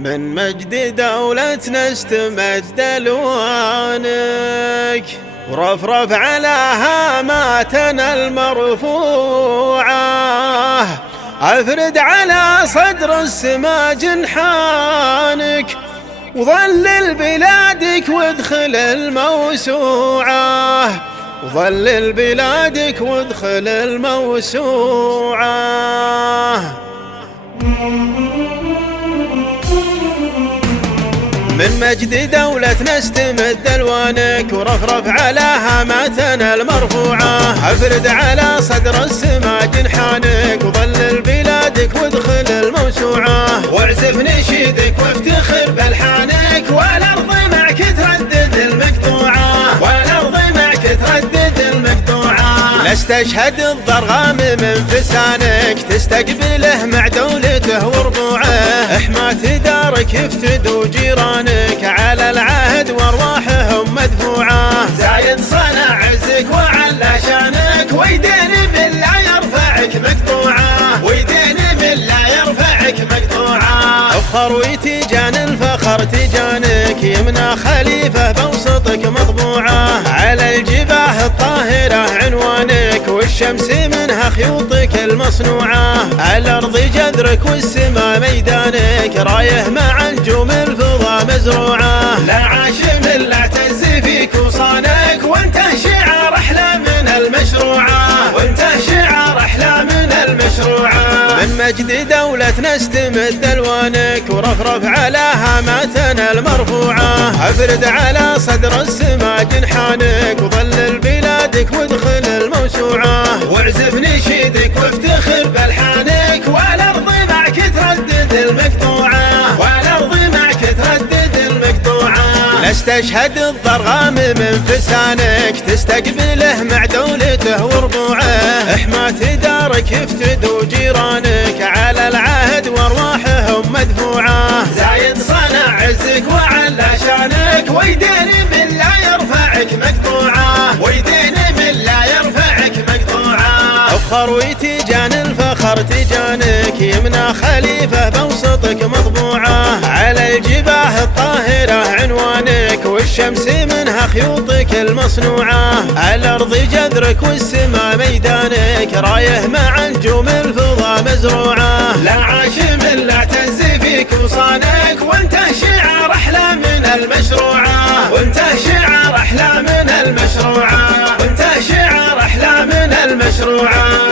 من مجد دولتنا استمد الوانك، ورفرف على هاماتنا المرفوعة، افرد على صدر السما جنحانك، وظلل بلادك وادخل الموسوعة، وظلل بلادك وادخل الموسوعة. من مجد دولتنا استمد الوانك، ورفرف على هاماتنا المرفوعة، افرد على صدر السما جنحانك، وظلل بلادك وادخل الموسوعة، واعزف نشيدك وافتخر بلحانك، والارض معك تردد المقطوعة، والارض معك تردد المقطوعة. نستشهد الضرغام من فسانك، تستقبله مع دولته وربوعه، احمات دارك يفتدوا جيرانك، على العهد وارواحهم مدفوعه، زايد صنع عزك وعلى شانك، ويدين بالله يرفعك مقطوعه، ويدين بالله يرفعك مقطوعه. افخر تيجان الفخر تيجانك، يمنى خليفه بوسطك مطبوعه، على الجباه الطاهره عنوانك، والشمس منها خيوطك المصنوعه، الارض جذرك والسما ميدانك، رايه مع نجوم الفضا مزروعه، لا عاشم لا تهز فيك وصانك، وانت شعار احلى من المشروعه، وانت شعار احلى من المشروعه. من مجد دولتنا استمد الوانك، ورفرف على هاماتنا المرفوعه، افرد على صدر السما جنحانك، وظلل بلادك وادخل الموسوعه، واعزف نشيدك وافتخر بلحانك، والارض معك تردد المقطوعه، والارض معك تردد المقطوعه. نستشهد الضرغام من فسانك، تستقبله مع دولته وربوعه، احمات دارك يفتدوا جيرانك، على العهد وارواحهم مدفوعه، زايد صنع عزك وعلى شانك، ويدين بالله يرفعك مقطوعه، ويدين بالله يرفعك مقطوعه. افخر تيجان الفخر تيجانك، يمنى خليفه بوسطك مطبوعه، على الجباه الطاهره عنوانك، والشمس منها خيوطك المصنوعه، الارض جذرك والسما ميدانك، رايه مع نجوم الفضا مزروعه، لا عاشم لا تهز فيك وصانك، وانت شعار احلى من المشروعه، وانت شعار احلى من المشروعه، وانت شعار احلى من المشروعه.